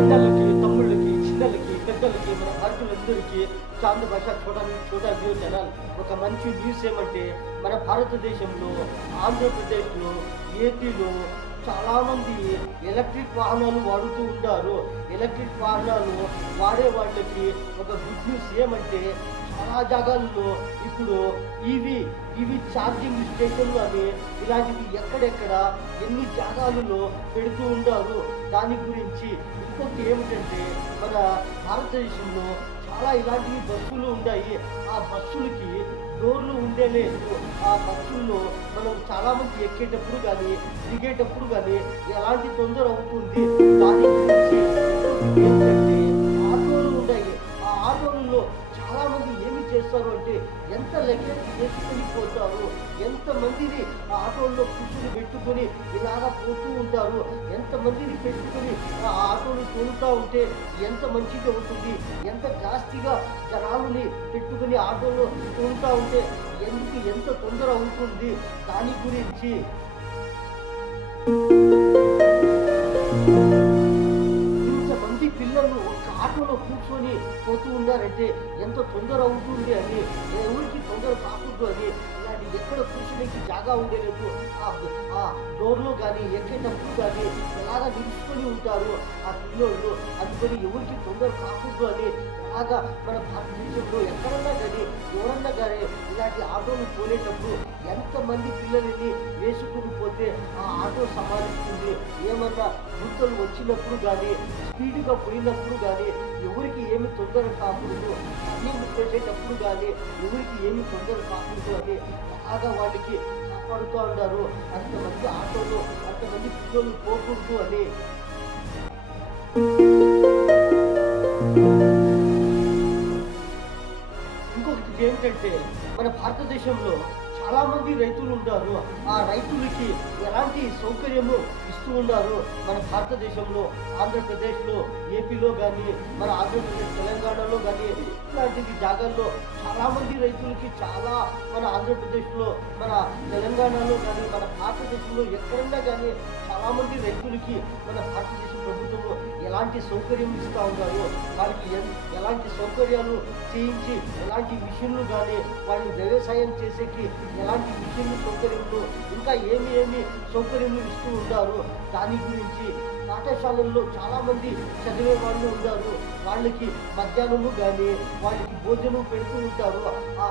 అన్నలకి, తమ్ముళ్ళకి, చిన్నలకి, పెద్దలకి, మన భారతీయులందరికీ చాంద్ భాష చూడడానికి చోటా వ్యూ ఛానల్ ఒక మంచి న్యూస్ ఏమంటే మన భారతదేశంలో ఆంధ్రప్రదేశ్లో ఏపీలో చాలామంది ఎలక్ట్రిక్ వాహనాలు వాడుతూ ఉంటారు. ఎలక్ట్రిక్ వాహనాలు వాడే వాళ్ళకి ఒక గుడ్ న్యూస్ ఏమంటే చాలా జాగాల్లో ఇప్పుడు ఈవీ ఈవీ ఛార్జింగ్ స్టేషన్లు అని ఇలాంటివి ఎక్కడెక్కడ ఎన్ని జాగాలలో పెడుతూ ఉంటారు. దాని గురించి ఇంకొకటి ఏమిటంటే మన భారతదేశంలో చాలా ఇలాంటివి బస్సులు ఉన్నాయి. ఆ బస్సులకి డోర్లు ఉండలేదు. ఆ బస్సుల్లో మనం చాలామంది ఎక్కేటప్పుడు కానీ దిగేటప్పుడు కానీ ఎలాంటి తొందర అవుతుంది. దాని గురించి ఏంటంటే ఆటోలు ఉన్నాయి. ఆ ఆటోలలో చాలామంది ఏమి చేస్తారు అంటే ఎంత లగేజ్ వేసుకొని పోతారు, ఎంతమందిని ఆ ఆటోల్లో కూర్చుని పెట్టుకొని ఇలాగా పోతూ ఉంటారు, ఎంతమందిని పెట్టుకొని ఆ ఆటోలు తోలుతూ ఉంటే ఎంత మంచిగా ఉంటుంది, ఎంత జాస్తిగా జనాలని పెట్టుకుని ఆటోలో తోలుతూ ఉంటే ఎందుకు ఎంత తొందర అవుతుంది. దాని గురించి ఇంతమంది పిల్లలు ఒక ఆటోలో కూర్చొని పోతూ ఉన్నారంటే ఎంత తొందర అవుతుంది అని, ఎవరికి తొందర కాకూడదు అని ఇలాంటి ఎక్కడ కూర్చునేకి జాగా ఉండేలేదు. ఆ డోర్లో కానీ ఎక్కేటప్పుడు కానీ ఎలాగా నిలుచుకొని ఉంటారు ఆ పిల్లోళ్ళు. అందుకని ఎవరికి తొందర కాకూడదు అని ఎలాగా మన భారతదేశంలో ఎక్కడన్నా కానీ ఎవరన్నా కానీ ఇలాంటి ఆటోలు పోలేటప్పుడు ఎంతమంది పిల్లలని వేసుకుని పోతే ఆ ఆటో సమాలిస్తుంది. ఏమన్నా గుర్తలు వచ్చినప్పుడు కానీ స్పీడ్గా పోయినప్పుడు కానీ ఎవరికి ఏమి తొందర కాకూడదు, రన్నింగ్ చేసేటప్పుడు కానీ ఎవరికి ఏమి తొందర కాకూడదు అని బాగా వాళ్ళకి కాపాడుతూ ఉంటారు. అంతమంది ఆటోలో అంతమంది పిల్లలు పోకూడదు అని. ఇంకొకటి ఏంటంటే మన భారతదేశంలో చాలామంది రైతులు ఉంటారు. ఆ రైతులకి ఎలాంటి సౌకర్యము ఇస్తూ ఉన్నారు మన భారతదేశంలో, ఆంధ్రప్రదేశ్లో, ఏపీలో కానీ మన ఆంధ్రప్రదేశ్ తెలంగాణలో కానీ ఇలాంటివి జాగాల్లో చాలామంది రైతులకి చాలా మన ఆంధ్రప్రదేశ్లో మన తెలంగాణలో కానీ మన భారతదేశంలో ఎక్కడన్నా కానీ చాలామంది రైతులకి మన భారతదేశ ప్రభుత్వంలో ఎలాంటి సౌకర్యం ఇస్తూ ఉన్నారు. వాళ్ళకి ఎలాంటి సౌకర్యాలు చేయించి ఎలాంటి మిషన్లు కానీ వాళ్ళు వ్యవసాయం చేసేకి ఎలాంటి మిషన్లు సౌకర్యములు ఇంకా ఏమి సౌకర్యములు ఇస్తూ ఉంటారు. దాని గురించి పాఠశాలల్లో చాలామంది చదివే వాళ్ళు ఉన్నారు. వాళ్ళకి మధ్యాహ్నము కానీ వాళ్ళకి భోజనం పెడుతూ ఉంటారు. ఆ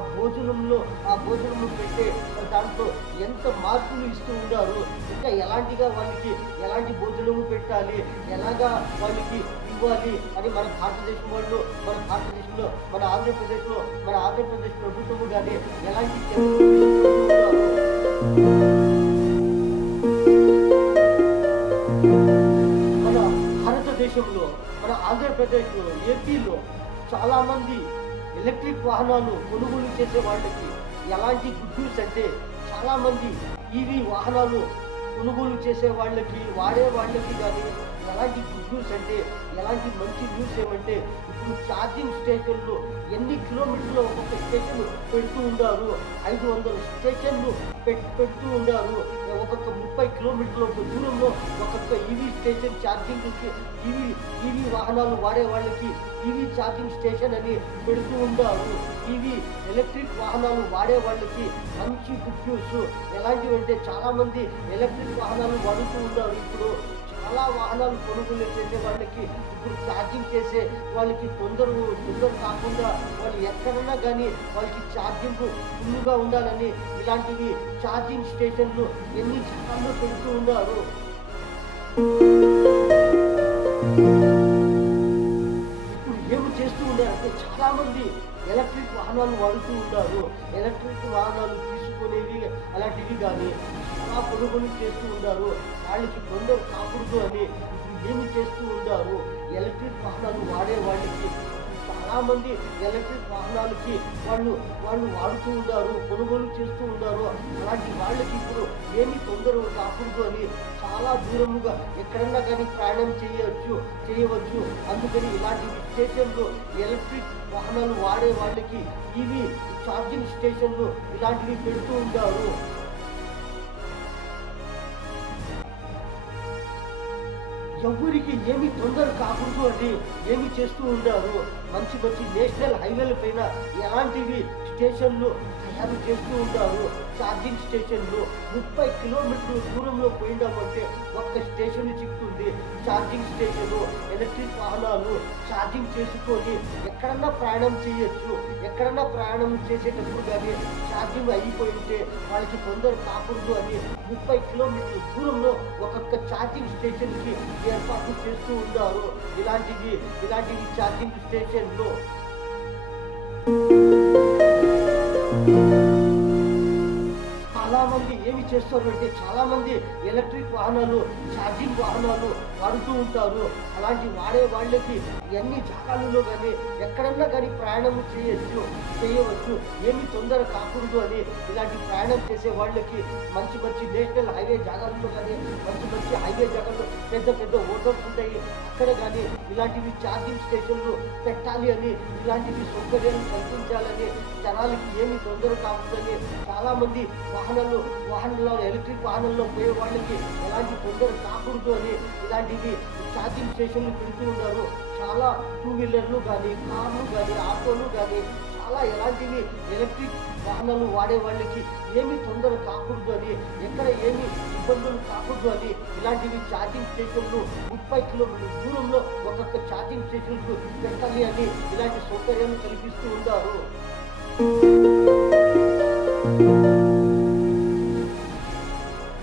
భోజనము పెట్టే దాంట్లో ఎంత మార్పులు ఇస్తూ ఉంటారు. ఇంకా వాళ్ళకి ఎలాంటి భోజనము పెట్టాలి, ఎలాగా వాళ్ళకి ఇవ్వాలి అని మన భారతదేశం వాళ్ళు మన భారతదేశంలో మన ఆంధ్రప్రదేశ్ ప్రభుత్వము కానీ ఎలాంటి మన భారతదేశంలో మన ఆంధ్రప్రదేశ్లో ఏపీలో చాలామంది ఎలక్ట్రిక్ వాహనాలు కొనుగోలు చేసే వాళ్ళకి ఎలాంటి గుడ్ న్యూస్ అంటే చాలామంది ఈవీ వాహనాలు కొనుగోలు చేసే వాళ్ళకి వాడే వాళ్ళకి కానీ ఎలాంటి గుడ్ న్యూస్ అంటే ఎలాంటి మంచి న్యూస్ ఏమంటే ఇప్పుడు ఛార్జింగ్ స్టేషన్లు ఎన్ని కిలోమీటర్లు ఒక్కొక్క స్టేషన్ పెడుతూ ఉన్నారు. 500 స్టేషన్లు పెడుతూ ఉన్నారు. ఒక్కొక్క 30 కిలోమీటర్ల దూరంలో ఒక్కొక్క ఈవీ స్టేషన్ ఛార్జింగ్కి ఈవీ వాహనాలు వాడే వాళ్ళకి ఈవీ ఛార్జింగ్ స్టేషన్ అని పెడుతూ ఉన్నారు. ఈవీ ఎలక్ట్రిక్ వాహనాలు వాడే వాళ్ళకి మంచి గుడ్ న్యూస్. ఎలాంటివంటే చాలామంది ఎలక్ట్రిక్ వాహనాలు వాడుతూ ఉన్నారు. ఇప్పుడు చాలా వాహనాలు కొనుగోలు చేసే వాళ్ళకి ఇప్పుడు ఛార్జింగ్ చేసే వాళ్ళకి తొందర కాకుండా వాళ్ళు ఎక్కడన్నా కానీ వాళ్ళకి ఛార్జింగ్ ఫుల్గా ఉండాలని ఇలాంటివి ఛార్జింగ్ స్టేషన్లు ఎన్ని చట్టాల్లో పెడుతూ ఉన్నారు. ఇప్పుడు ఏమి చేస్తూ ఉన్నారంటే చాలామంది ఎలక్ట్రిక్ వాహనాలు వాడుతూ ఉన్నారు. ఎలక్ట్రిక్ వాహనాలు తీసుకునేవి అలాంటివి కానీ చాలా కొనుగోలు చేస్తూ ఉన్నారు. వాళ్ళకి తొందర కాకూడదు అని ఇప్పుడు ఏమి చేస్తూ ఉంటారు, ఎలక్ట్రిక్ వాహనాలు వాడే వాళ్ళకి చాలామంది ఎలక్ట్రిక్ వాహనాలకి వాళ్ళు వాడుతూ ఉంటారు, కొనుగోలు చేస్తూ ఉంటారు. అలాంటి వాళ్ళకి ఇప్పుడు ఏమి తొందర కాకూడదు అని చాలా దూరముగా ఎక్కడన్నా కానీ ప్రయాణం చేయవచ్చు. అందుకని ఇలాంటి స్టేషన్లు ఎలక్ట్రిక్ వాహనాలు వాడే వాళ్ళకి ఇవి ఛార్జింగ్ స్టేషన్లు ఇలాంటివి పెడుతూ ఉంటారు. ఎవ్వరికి ఏమి తొందర కాకూడదు అని ఏమి చేస్తూ ఉండారు. మంచి మంచి నేషనల్ హైవేల పైన ఎలాంటివి స్టేషన్లు తయారు చేస్తూ ఉంటారు. ఛార్జింగ్ స్టేషన్లు 30 కిలోమీటర్ల దూరంలో పోయిందామంటే ఒక్క స్టేషన్ చిక్కుతుంది. ఛార్జింగ్ స్టేషను, ఎలక్ట్రిక్ వాహనాలు ఛార్జింగ్ చేసుకొని ఎక్కడన్నా ప్రయాణం చేయొచ్చు. ఎక్కడన్నా ప్రయాణం చేసేటప్పుడు కానీ ఛార్జింగ్ అయిపోయింటే వాళ్ళకి తొందర కాకూడదు అని 30 కిలోమీటర్ల దూరంలో ఒక్కొక్క ఛార్జింగ్ స్టేషన్కి ఏర్పాట్లు చేస్తూ ఉన్నారు. ఇలాంటివి ఛార్జింగ్ స్టేషన్లు చాలామంది ఏమి చేస్తారు అంటే చాలామంది ఎలక్ట్రిక్ వాహనాలు, ఛార్జింగ్ వాహనాలు వాడుతూ ఉంటారు. అలాంటి వాడే వాళ్ళకి ఎన్ని జాగాలలో కానీ ఎక్కడన్నా కానీ ప్రయాణం చేయవచ్చు. ఏమి తొందర కాకూడదు అని ఇలాంటి ప్రయాణం చేసే వాళ్ళకి మంచి మంచి నేషనల్ హైవే జాగాల్లో కానీ మంచి హైవే జాగాల్లో పెద్ద పెద్ద హోటల్స్ ఉంటాయి. అక్కడ కానీ ఇలాంటివి ఛార్జింగ్ స్టేషన్లు పెట్టాలి అని, ఇలాంటివి సౌకర్యాలు కల్పించాలని, జనాలకి ఏమి తొందర కాకూడదని చాలామంది వాహనాల్లో ఎలక్ట్రిక్ వాహనాల్లో పోయే వాళ్ళకి ఎలాంటి తొందర కాకూడదు అని ఇలాంటివి ఛార్జింగ్ స్టేషన్లు పెడుతూ ఉన్నారు. చాలా 2 వీలర్లు కానీ, కార్లు కానీ, ఆటోలు కానీ చాలా ఎలాంటివి ఎలక్ట్రిక్ వాహనాలు వాడే వాళ్ళకి ఏమి తొందర కాకూడదు అని, ఎక్కడ ఏమి ఇబ్బందులు కాకూడదు అని ఇలాంటివి ఛార్జింగ్ స్టేషన్లు 30 కిలోమీటర్ల దూరంలో ఒక్కొక్క ఛార్జింగ్ స్టేషన్కు పెట్టాలి అని ఇలాంటి సౌకర్యాలు కల్పిస్తూ ఉంటారు.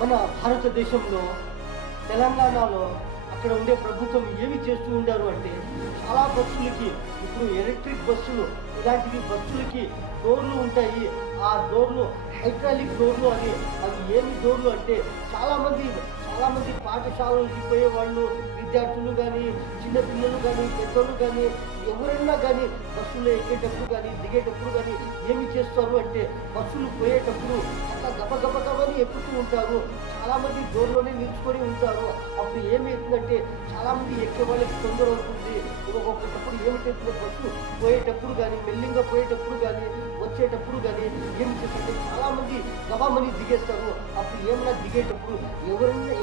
మన భారతదేశంలో తెలంగాణలో అక్కడ ఉండే ప్రభుత్వం ఏమి చేస్తూ ఉండారు అంటే చాలా బస్సులకి ఇప్పుడు ఎలక్ట్రిక్ బస్సులు, ఇలాంటివి బస్సులకి డోర్లు ఉంటాయి. ఆ డోర్లు హైడ్రాలిక్ డోర్లు అని, అవి ఏమి డోర్లు అంటే చాలామంది పాఠశాలలకి పోయే వాళ్ళు, విద్యార్థులు కానీ, చిన్నపిల్లలు కానీ, పెద్దలు కానీ ఎవరైనా కానీ బస్సులో ఎక్కేటప్పుడు కానీ దిగేటప్పుడు కానీ ఏమి చేస్తారు అంటే బస్సులు పోయేటప్పుడు అట్లా గబగబని ఎక్కుతూ ఉంటారు. చాలామంది డోర్లోనే నిలుచుకొని ఉంటారు. అప్పుడు ఏమి అవుతుందంటే చాలామంది ఎక్కే వాళ్ళకి తొందర అవుతుంది. ఒక్కొక్కటప్పుడు ఏమిటంటే బస్సు పోయేటప్పుడు కానీ, మెల్లింగా పోయేటప్పుడు కానీ, వచ్చేటప్పుడు కానీ ఏమి చేస్తారంటే చాలామంది గబామని దిగేస్తారు. అప్పుడు ఏమైనా దిగేటప్పుడు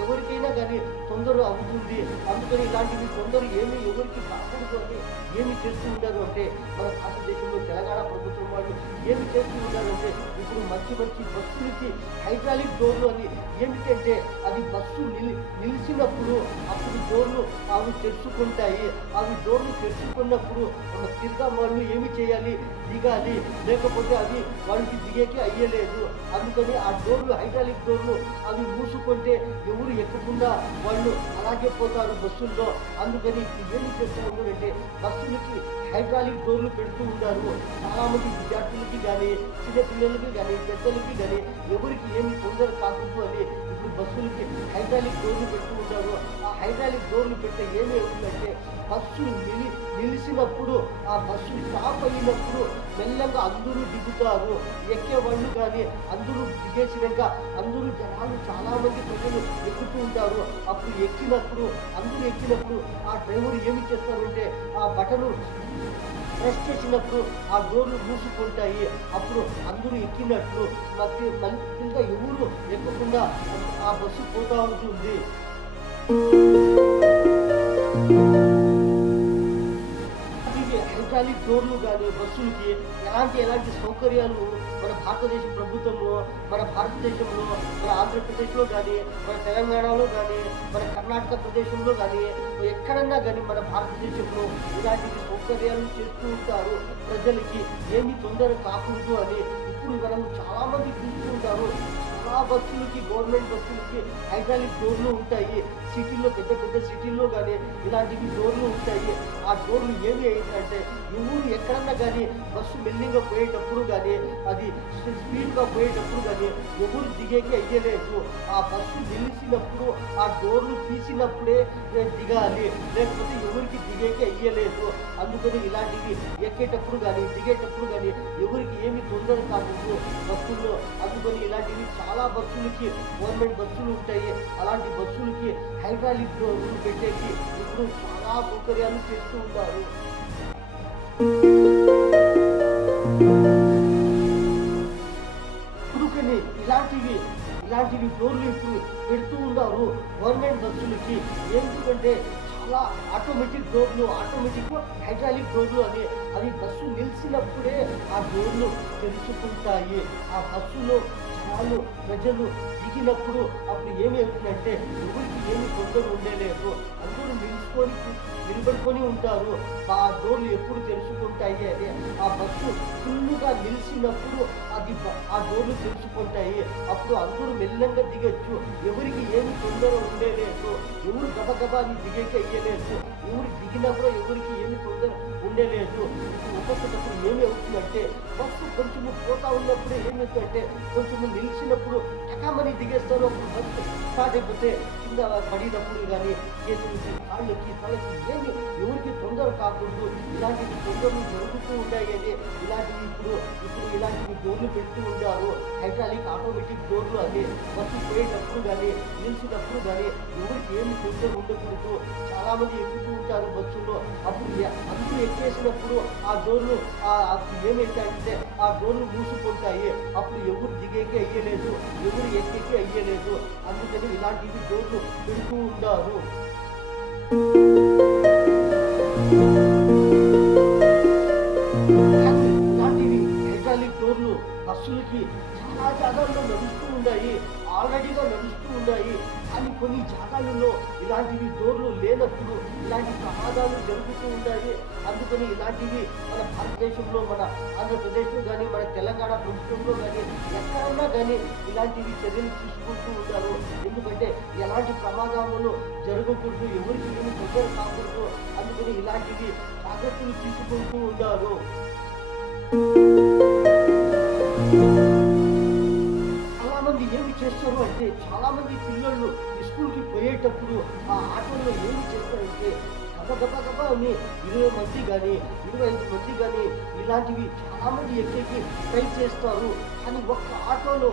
ఎవరికైనా కానీ తొందర అవుతుంది. అందుకని ఇలాంటివి తొందర ఎవరికి కాకూడదు అని ఏమి చేస్తూ ఉంటారు అంటే మన భారతదేశంలో తెలంగాణ ప్రభుత్వం వాళ్ళు ఏమి చేస్తూ ఉన్నారంటే ఇప్పుడు మంచి బస్సులకి హైడ్రాలిక్ డోర్లు అని, ఏమిటంటే అది బస్సు నిలిచినప్పుడు అప్పుడు డోర్లు అవి తెరుచుకుంటాయి. అవి డోర్లు తెరుచుకున్నప్పుడు తిరిగా వాళ్ళు ఏమి చేయాలి, దిగాలి, లేకపోతే అవి వాళ్ళకి దిగేకి అయ్యలేదు. అందుకని ఆ డోర్లు, హైడ్రాలిక్ డోర్లు అవి మూసుకుంటే ఎవరు ఎక్కకుండా వాళ్ళు అలాగే పోతారు బస్సుల్లో. అందుకని ఏమి చేస్తూ ఉన్నారంటే బస్సులకి హైడ్రాలిక్ డోర్లు పెడుతూ ఉంటారు. చాలామంది విద్యార్థులకి కానీ, చిన్నపిల్లలకి కానీ, పెద్దలకి కానీ ఎవరికి ఏమి తొందర కాకూడదు అని ఇప్పుడు బస్సులకి హైడ్రాలిక్ డోర్లు పెడుతూ ఉంటారు. ఆ హైడ్రాలిక్ డోర్లు పెడితే ఏమి అవుతుందంటే బస్సు నిలిచినప్పుడు, ఆ బస్సు స్టాప్ అయినప్పుడు మెల్లగా అందరూ దిగుతారు. ఎక్కేవాళ్ళు కానీ అందరూ దిగేసినాక అందరూ జనాలు చాలామంది ప్రజలు ఎక్కుతూ ఉంటారు. అప్పుడు అందరూ ఎక్కినప్పుడు ఆ డ్రైవర్ ఏమి చేస్తారంటే ఆ బటను ప్రెస్ చేసినప్పుడు ఆ డోర్లు మూసుకుంటాయి. అప్పుడు అందరూ ఎక్కినట్లు ఇంకా ఎవరు ఎక్కకుండా ఆ బస్సు పోతూ ఉంటుంది. హైడ్రాలిక్ డోర్లు కానీ బస్సులకి ఎలాంటి సౌకర్యాలు మన భారతదేశ ప్రభుత్వంలో, మన భారతదేశంలో, మన ఆంధ్రప్రదేశ్లో కానీ, మన తెలంగాణలో కానీ, మన కర్ణాటక ప్రదేశంలో కానీ, ఎక్కడన్నా కానీ మన భారతదేశంలో ఇలాంటి సౌకర్యాలు చేస్తూ ఉంటారు. ప్రజలకి ఏమి తొందర కాకూడదు అని ఇప్పుడు మనం చాలామంది చూస్తూ ఉంటారు. చాలా బస్సులకి, గవర్నమెంట్ బస్సులకి హైడ్రాలిక్ డోర్లు ఉంటాయి. సిటీల్లో, పెద్ద సిటీల్లో కానీ ఇలాంటివి డోర్లు ఉంటాయి. ఆ డోర్లు ఏమి అయిందంటే ఎవరు ఎక్కడన్నా కానీ బస్సు మెల్లిగా పోయేటప్పుడు కానీ, అది స్పీడ్గా పోయేటప్పుడు కానీ ఎవరు దిగేకి అయ్యలేదు. ఆ బస్సు నిలిచినప్పుడు ఆ డోర్లు తీసినప్పుడే దిగాలి, లేకపోతే ఎవరికి దిగేకి అయ్యలేదు. అందుకని ఇలాంటివి ఎక్కేటప్పుడు కానీ దిగేటప్పుడు కానీ ఎవరికి ఏమి తొందర కాకూడదు బస్సుల్లో. అందుకని ఇలాంటివి చాలా బస్సులకి, గవర్నమెంట్ బస్సులు ఉంటాయి. అలాంటి బస్సులకి హైడ్రాలిక్ డోర్లు పెట్టేసి ఇప్పుడు చాలా సౌకర్యాలు చేస్తూ ఉంటారు. ఇలాంటి ఇలాంటివి డోర్లు ఇప్పుడు పెడుతూ ఉన్నారు గవర్నమెంట్ బస్సులకి. ఎందుకంటే చాలా ఆటోమేటిక్ హైడ్రాలిక్ డోర్లు అని అవి బస్సు నిలిచినప్పుడే ఆ డోర్లు తెరుచుకుంటాయి. ఆ బస్సులో జనాలు ప్రజలు దిగినప్పుడు అప్పుడు ఏమి అవుతుందంటే ఎవరికి ఏమి తొందర ఉండేలేదు, అందరూ నిలబడుకొని ఉంటారు. ఆ డోర్లు ఎప్పుడు తెరుచుకుంటాయి అని ఆ బస్సు ఫుల్లుగా నిలిచినప్పుడు ఆ డోర్లు తెరుచుకుంటాయి. అప్పుడు అందరూ మెల్లంగా దిగచ్చు, ఎవరికి ఏమి తొందర ఉండేలేదు, ఎవరు గబగబాని దిగేక అయ్యలేదు, ఎవరు దిగినా కూడా ఎవరికి ఏమి తొందర ఉండేలేదు. ఇప్పుడు ఒక్కొక్కప్పుడు ఏమి అవుతుందంటే బస్సు కొంచెము పోతా ఉన్నప్పుడు ఏమవుతుందంటే కొంచెము నిలిచినప్పుడు టకామని దిగేస్తారు. అప్పుడు బస్సు స్టార్ట్ అయిపోతే కింద పడినప్పుడు కానీ చేతులకి కాళ్ళకి తలకి ఏమి ఎవరికి తొందర కాకూడదు. ఇలాంటివి తొందరలు జరుగుతూ ఉంటాయి అని ఇప్పుడు ఇలాంటివి డోర్లు పెడుతూ ఉంటారు, హైడ్రాలిక్ ఆటోమేటిక్ డోర్లు అని. బస్సు పోయేటప్పుడు కానీ నిలిచినప్పుడు కానీ ఎవరికి ఏమి తొందర ఉండకూడదు. చాలామంది ఎక్కుతూ ఉంటారు బస్సులో, అప్పుడు అందరూ ఎక్కేసినప్పుడు ఆ డోర్లు ఏమైతాయంటే ఆ డోర్లు మూసుకుంటాయి. అప్పుడు ఎవరు దిగేకి అయ్యలేదు, ఎవరు ఎక్కేకి అయ్యలేదు. అందుకని ఇలాంటివి డోర్లు పెడుతూ ఉంటారు. ఇలాంటివి హైడ్రాలిక్ డోర్లు బస్సులకి చాలా జాగాల్లో నడుస్తూ ఉన్నాయి, ఆల్రెడీగా నడుస్తూ ఉన్నాయి. కానీ కొన్ని జాగాలలో ఇలాంటివి డోర్లు లేనప్పుడు ఇలాంటి ప్రమాదాలు జరుగుతూ ఉంటాయి. అందుకని ఇలాంటివి మన భారతదేశంలో, మన ఆంధ్రప్రదేశ్లో కానీ, మన తెలంగాణ ప్రభుత్వంలో కానీ, ఎక్కడన్నా కానీ ఇలాంటివి చర్యలు తీసుకుంటూ ఉంటారు. ఎందుకంటే ఎలాంటి ప్రమాదాలు జరగకూడదు, ఎవరికి ఏమి తొందర కాకూడదు. అందుకని ఇలాంటివి జాగ్రత్తలు తీసుకుంటూ ఉంటారు. చాలామంది ఏమి చేస్తారు అంటే, చాలామంది పిల్లలు స్కూల్కి పోయేటప్పుడు ఆ ఆటోలో ఏమి చేస్తారంటే గబగబా అని 20 మంది కానీ 25 మంది కానీ ఇలాంటివి చాలామంది ఎక్కేకి ట్రై చేస్తారు. కానీ ఒక్క ఆటోలో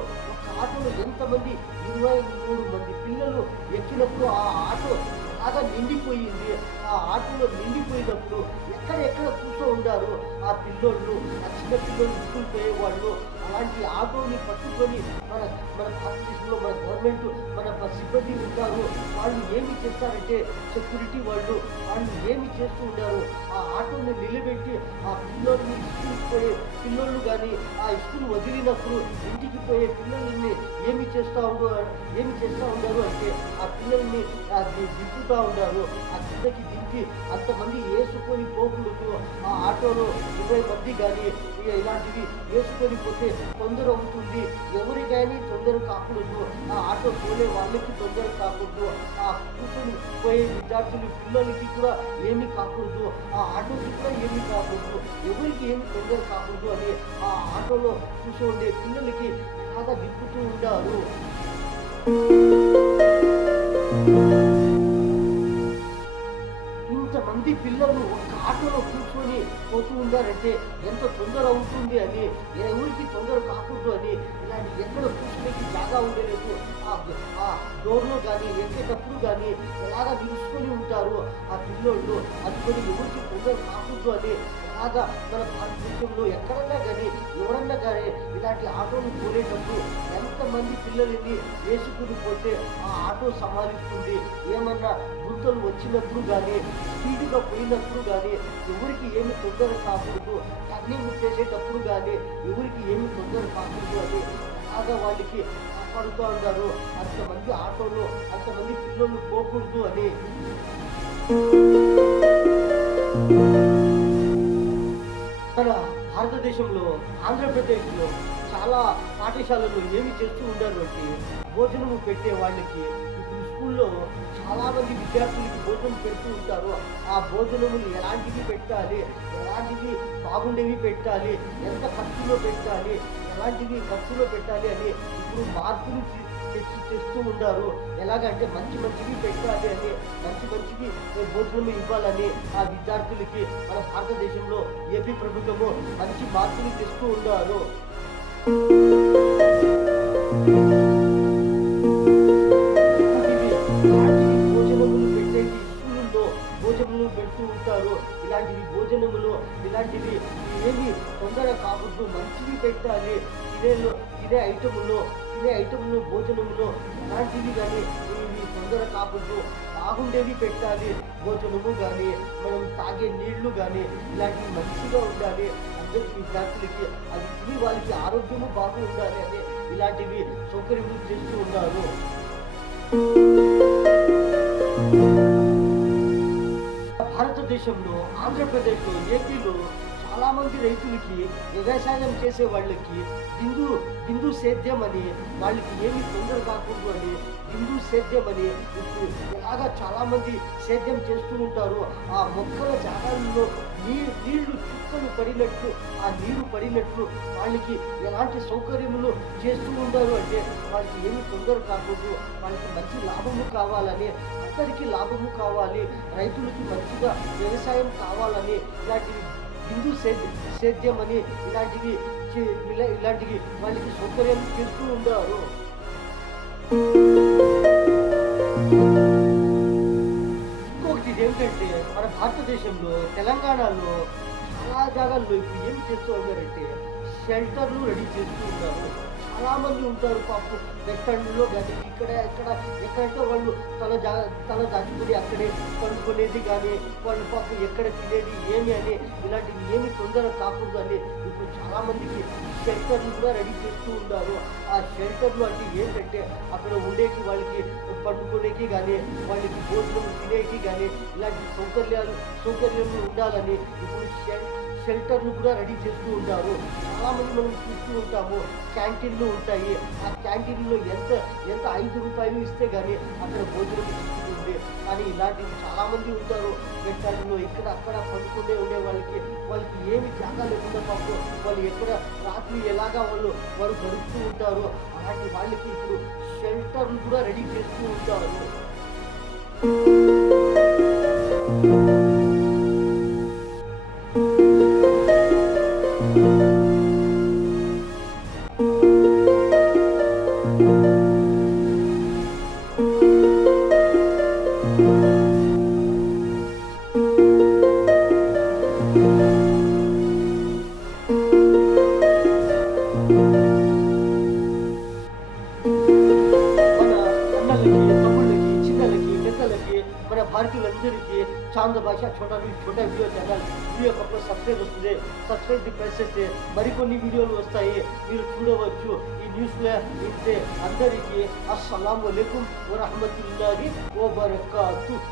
ఎంతమంది 23 మంది పిల్లలు ఎక్కినప్పుడు ఆ ఆటో బాగా నిండిపోయింది. ఆ ఆటోలో నిండిపోయినప్పుడు ఎక్కడ కూర్చో ఉండారు ఆ పిల్లోళ్ళు, ఆ చిన్న పిల్లలు స్కూల్ పోయేవాళ్ళు. అలాంటి ఆటోని పట్టుకొని మన భారతదేశంలో మన గవర్నమెంట్, మన సిబ్బంది ఉంటారు. వాళ్ళు ఏమి చేస్తారంటే సెక్యూరిటీ వాళ్ళు ఏమి చేస్తూ ఉంటారు, ఆ ఆటోని నిలబెట్టి ఆ పిల్లోల్ని స్కూల్కి పోయే పిల్లోళ్ళు కానీ, ఆ స్కూల్ వదిలినప్పుడు ఇంటికి పోయే పిల్లల్ని ఏమి చేస్తూ ఉన్నారు అంటే ఆ పిల్లల్ని దింపుతూ ఉన్నారు. ఆ కిందకి దింపి అంతమంది వేసుకొని పోకూడదు. ఆ ఆటోలో 20 మంది కానీ ఇలాంటివి వేసుకొని పోతే తొందర అవుతుంది, ఎవరికైనా తొందర కాకూడదు, ఆ ఆటో పోలే వాళ్ళకి తొందర కాకూడదు, ఆ కూర్చొని పోయే విద్యార్థులు పిల్లలకి కూడా ఏమీ కాకూడదు, ఆ ఆటోకి కూడా ఏమీ కాకూడదు, ఎవరికి ఏమి తొందర కాకూడదు అని ఆ ఆటోలో కూర్చోండే పిల్లలకి బాగా దిప్పుతూ ఉంటారు. ఇంతమంది పిల్లలు ఒక ఆటోలో కూర్చొని పోతూ ఉన్నారంటే ఎంత తొందర అవుతుంది అని, ఎవరికి తొందర కాకూడదు అని ఇలాంటి ఎక్కడ కూర్చునేకి జాగా ఉండలేదు. ఆ డోర్లో కానీ ఎక్కేటప్పుడు కానీ ఎలాగా నిలుచుకొని ఉంటారు ఆ పిల్లోళ్ళు. అందుకని ఎవరికి తొందర కాకూడదు అని అలాగా మన భారతదేశంలో ఎక్కడన్నా కానీ ఎవరన్నా కానీ ఇలాంటి ఆటోలు పోలేటప్పుడు ఎంతమంది పిల్లలని వేసుకుని పోతే ఆ ఆటో సమాలిస్తుంది. ఏమన్నా గుంతలు వచ్చినప్పుడు కానీ, స్పీడ్గా పోయినప్పుడు కానీ ఎవరికి ఏమి తొందర కాకూడదు, టర్నింగ్ చేసేటప్పుడు కానీ ఎవరికి ఏమి తొందర కాకూడదు అని అలాగా వాళ్ళకి కాపాడుతూ ఉంటారు. అంతమంది ఆటోలో అంతమంది పిల్లలు పోకూడదు అని. మన భారతదేశంలో, ఆంధ్రప్రదేశ్లో చాలా పాఠశాలలు ఏమి చేస్తూ ఉంటారు అంటే భోజనము పెట్టే వాళ్ళకి ఇప్పుడు స్కూల్లో చాలామంది విద్యార్థులకి భోజనం పెడుతూ ఉంటారు. ఆ భోజనములు ఎలాంటివి పెట్టాలి, ఎలాంటివి బాగుండేవి పెట్టాలి, ఎంత ఖర్చులో పెట్టాలి, ఎలాంటివి ఖర్చులో పెట్టాలి అని ఇప్పుడు మార్పులు తెస్తూ ఉంటారు. ఎలాగంటే మంచివి పెట్టాలి అని, మంచివి భోజనం ఇవ్వాలని ఆ విద్యార్థులకి మన భారతదేశంలో ఏపీ ప్రభుత్వము మంచి మార్పులు తెస్తూ ఉన్నారు. భోజనములు పెట్టేది స్కూళ్ళలో భోజనములు పెడుతూ ఉంటారు. ఇలాంటివి ఏమి తొందర కాకూడదు, మంచివి పెట్టాలి. తినే ఐటములో తినే ఐటెంలో భోజనంలో ఎలాంటివి కానీ ఇవి తొందర కాకుండా బాగుండేవి పెట్టాలి. భోజనము కానీ మనం తాగే నీళ్లు కానీ ఇలాంటివి మంచిగా ఉండాలి. అందరికీ విద్యార్థులకి అది తిని వాళ్ళకి ఆరోగ్యము బాగా ఉండాలి అని ఇలాంటివి సౌకర్యములు చేస్తూ ఉన్నారు. భారతదేశంలో ఆంధ్రప్రదేశ్లో ఏపీలో చాలామంది రైతులకి వ్యవసాయం చేసే వాళ్ళకి బిందు బిందు సేద్యం అని వాళ్ళకి ఏమి తొందర కాకూడదు అని బిందు సేద్యం అని ఇప్పుడు ఇలాగా చాలామంది సేద్యం చేస్తూ ఉంటారు. ఆ మొక్కల జాగాల్లో నీళ్లు చుక్కలు పడినట్లు ఆ నీరు పడినట్లు వాళ్ళకి ఎలాంటి సౌకర్యములు చేస్తూ ఉంటారు అంటే వాళ్ళకి ఏమి తొందర కాకూడదు, వాళ్ళకి మంచి లాభము కావాలని, అందరికీ లాభము కావాలి, రైతులకి మంచిగా వ్యవసాయం కావాలని ఇలాంటివి బిందు సేద్యం అని ఇలాంటివి వాళ్ళకి సౌకర్యాలు చేస్తూ ఉంటారు. ఇంకొకటి ఏమిటంటే మన భారతదేశంలో తెలంగాణలో చాలా జాగాల్లో ఇప్పుడు ఏం చేస్తూ ఉన్నారంటే షెల్టర్లు రెడీ చేస్తూ ఉంటారు. చాలామంది ఉంటారు పాపం రెస్టారెంట్లో కానీ ఎక్కడంటే వాళ్ళు తల దాచుకొని అక్కడే పడుకునేది కానీ వాళ్ళు పాపం ఎక్కడ తినేది ఏమి అని ఇలాంటివి ఏమి తొందర కాకూడదు అని ఇప్పుడు చాలామందికి షెల్టర్లు కూడా రెడీ చేస్తూ ఉంటారు. ఆ షెల్టర్లు అంటే ఏంటంటే అక్కడ ఉండేకి వాళ్ళకి పండుకునేకి కానీ వాళ్ళకి భోజనం తినేకి కానీ ఇలాంటి సౌకర్యాలు ఉండాలని ఇప్పుడు షెల్టర్లు కూడా రెడీ చేస్తూ ఉంటారు. చాలామంది మనం చూస్తూ ఉంటాము క్యాంటీన్లు ఉంటాయి. ఆ క్యాంటీన్లో ఎంత 5 రూపాయలు ఇస్తే కానీ అక్కడ భోజనం చిక్కుతుంది. కానీ ఇలాంటివి చాలామంది ఉంటారు రెస్టారెంట్లో అక్కడ పడుకునే ఉండే వాళ్ళకి ఏమి జాగా లేకుండా పాపం వాళ్ళు ఎక్కడ రాత్రి ఎలాగా వారు గడుపుతూ ఉంటారు. అలాంటి వాళ్ళకి ఇప్పుడు షెల్టర్లు కూడా రెడీ చేస్తూ ఉంటారు. మన భారతీయులందరికీ చాంద భాష छोटा వీడియో ఛానల్ వీడియో కప్పుడు సబ్స్క్రైబ్ వస్తుంది. సబ్స్క్రైబ్ ప్రెస్ చేస్తే మరికొన్ని వీడియోలు వస్తాయి, మీరు చూడవచ్చు. ఈ న్యూస్లో ఇంతే. అందరికీ అస్సలాము అలైకుం వరహమతుల్లాహి వబరకాతుహ్.